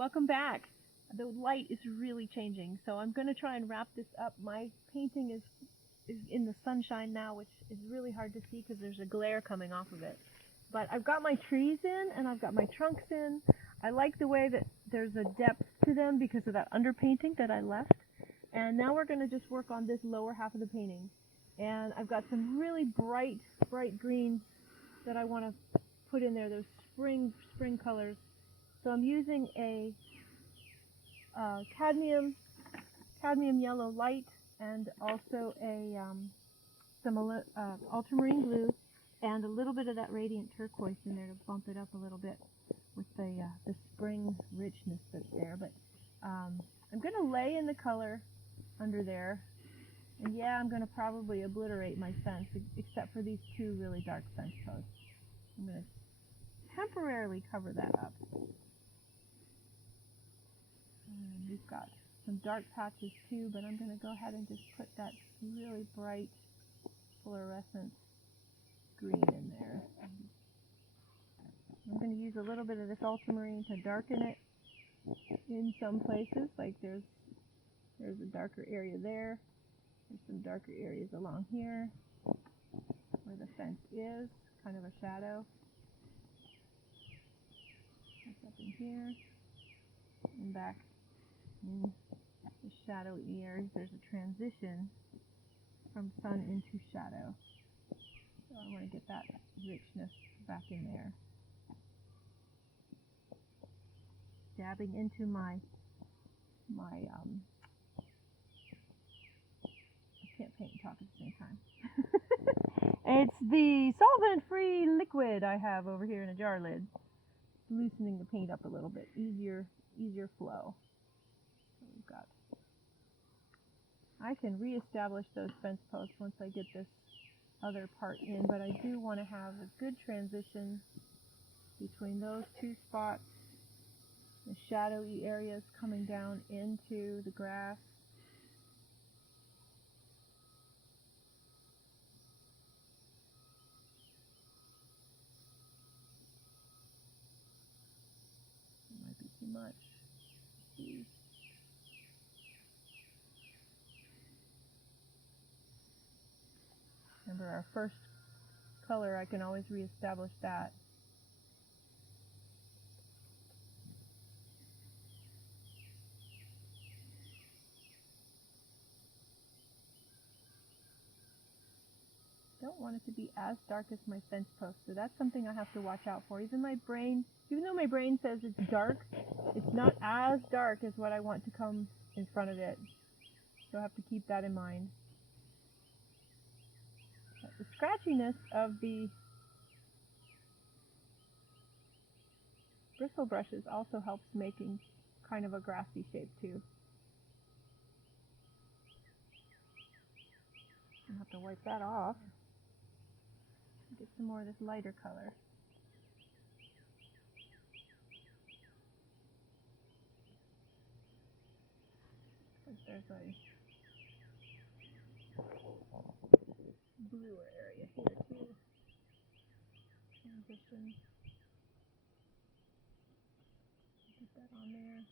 Welcome back. The light is really changing, so I'm going to try and wrap this up. My painting is in the sunshine now, which is really hard to see because there's a glare coming off of it. But I've got my trees in and I've got my trunks in. I like the way that there's a depth to them because of that underpainting that I left. And now we're going to just work on this lower half of the painting. And I've got some really bright greens that I want to put in there, those spring colors. So I'm using a cadmium yellow light and also some ultramarine blue and a little bit of that radiant turquoise in there to bump it up a little bit with the spring richness that's there. But I'm going to lay in the color under there, and yeah, I'm going to probably obliterate my fence except for these two really dark fence posts. I'm going to temporarily cover that up. And we've got some dark patches too, but I'm going to go ahead and just put that really bright fluorescent green in there. I'm going to use a little bit of this ultramarine to darken it in some places, like there's a darker area there. There's some darker areas along here where the fence is, kind of a shadow. That's up in here and back in the shadowy areas. There's a transition from sun into shadow. So I want to get that richness back in there. Dabbing into my I can't paint and talk at the same time. It's the solvent-free liquid I have over here in a jar lid. Loosening the paint up a little bit, easier flow. So we've got. I can reestablish those fence posts once I get this other part in, but I do want to have a good transition between those two spots, the shadowy areas coming down into the grass. It might be too much. See. Remember our first color, I can always reestablish that. Don't want it to be as dark as my fence post, so that's something I have to watch out for. Even though my brain says it's dark, it's not as dark as what I want to come in front of it. So I have to keep that in mind. But the scratchiness of the bristle brushes also helps making kind of a grassy shape too. I'll have to wipe that off. Get some more of this lighter color. There's a bluer area here too. Transition. Get that on there.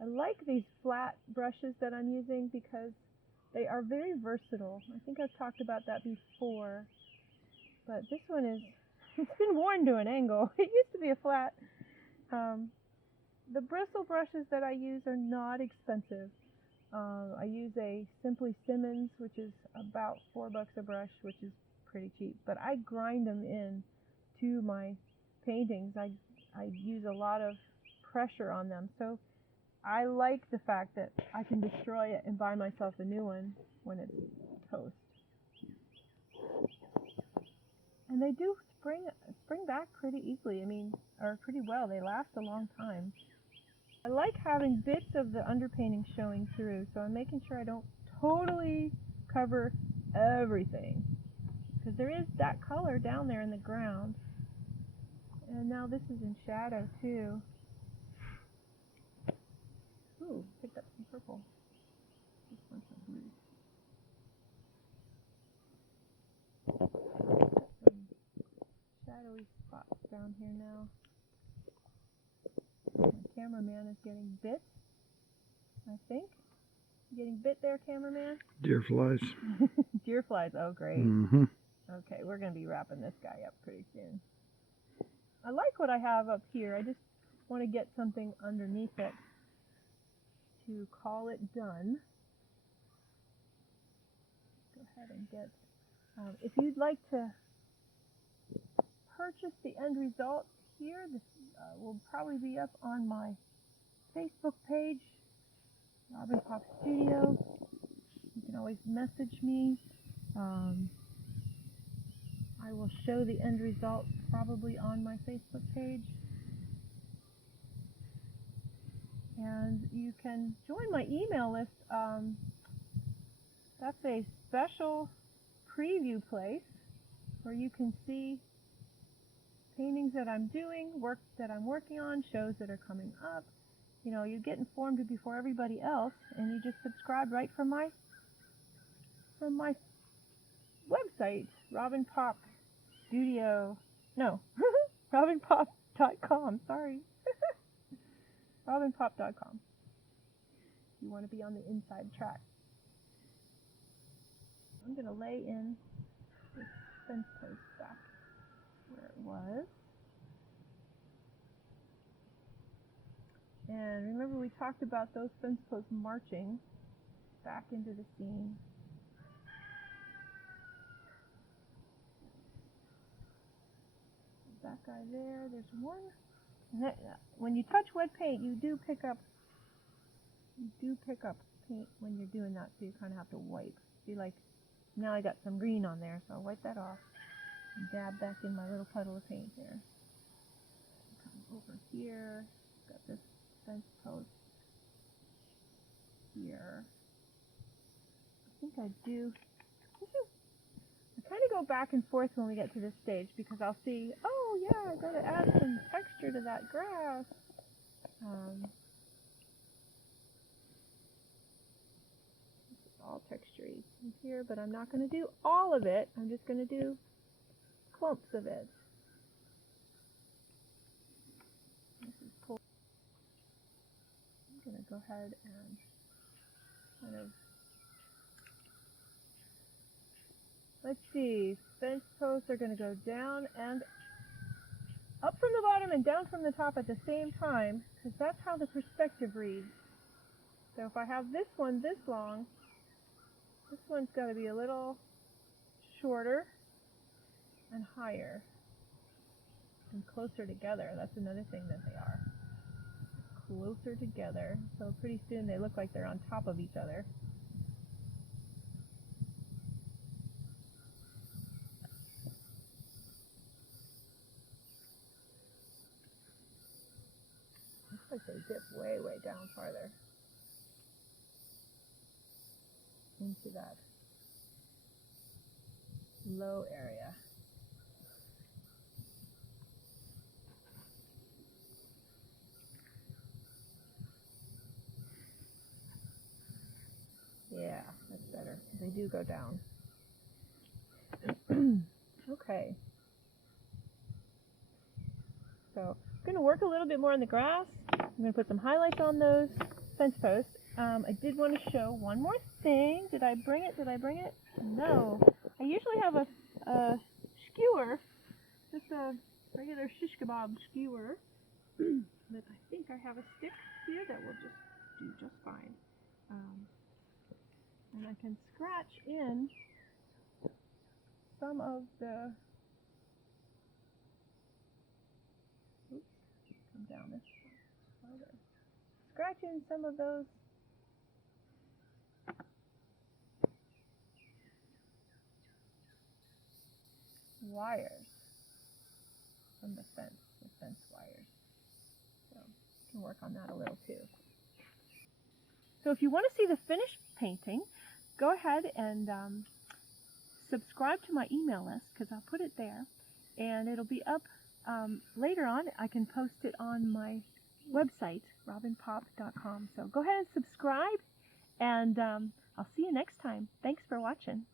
I like these flat brushes that I'm using because they are very versatile. I think I've talked about that before, but this one it's been worn to an angle. It used to be a flat. The bristle brushes that I use are not expensive. I use a Simply Simmons, which is about $4 a brush, which is pretty cheap, but I grind them in to my paintings. I use a lot of pressure on them, so I like the fact that I can destroy it and buy myself a new one when it's toast. And they do spring back pretty easily, or pretty well. They last a long time. I like having bits of the underpainting showing through, so I'm making sure I don't totally cover everything, because there is that color down there in the ground. And now this is in shadow too. Ooh, picked up some purple. This one's some blue. Some shadowy spots down here now. cameraman is getting bit, I think. Getting bit there, cameraman? Deer flies. Deer flies, oh great. Mm-hmm. Okay, we're going to be wrapping this guy up pretty soon. I like what I have up here. I just want to get something underneath it to call it done. Go ahead and get, if you'd like to purchase the end result here, this will probably be up on my Facebook page, Robin Pop Studio. You can always message me. I will show the end result probably on my Facebook page. And you can join my email list. That's a special preview place where you can see paintings that I'm doing, work that I'm working on, shows that are coming up. You know, you get informed before everybody else, and you just subscribe right from my website, Robinpop Studio. No, Robinpop.com. Sorry, Robinpop.com. You want to be on the inside track. I'm going to lay in this fence post back where it was. And remember, we talked about those fence posts marching back into the scene. That guy there, there's one. And that, when you touch wet paint, you do pick up paint when you're doing that, so you kind of have to wipe. See, like, now I got some green on there, so I'll wipe that off and dab back in my little puddle of paint there. Come over here, got this fence post here. I think I do. I kind of go back and forth when we get to this stage because I'll see, oh yeah, I got to add some texture to that grass. This is all texture-y in here, but I'm not going to do all of it. I'm just going to do clumps of it. This is cool. I'm going to go ahead and kind of, let's see, fence posts are going to go down and up from the bottom and down from the top at the same time, because that's how the perspective reads. So if I have this one this long, this one's got to be a little shorter and higher and closer together. That's another thing that they are. Closer together, so pretty soon they look like they're on top of each other. Looks like they dip way, way down farther into that low area. Yeah, that's better. They do go down. Okay. So I'm going to work a little bit more on the grass. I'm going to put some highlights on those fence posts. I did want to show one more thing. Did I bring it? No. I usually have a skewer, just a regular shish kebab skewer. But I think I have a stick here that will just do just fine. And I can scratch in some of the, oops, come down this farther. Scratch in some of those wires from the fence wires. So you can work on that a little too. So if you want to see the finished painting, go ahead and subscribe to my email list, because I'll put it there, and it'll be up later on. I can post it on my website, robinpop.com. So go ahead and subscribe, and I'll see you next time. Thanks for watching.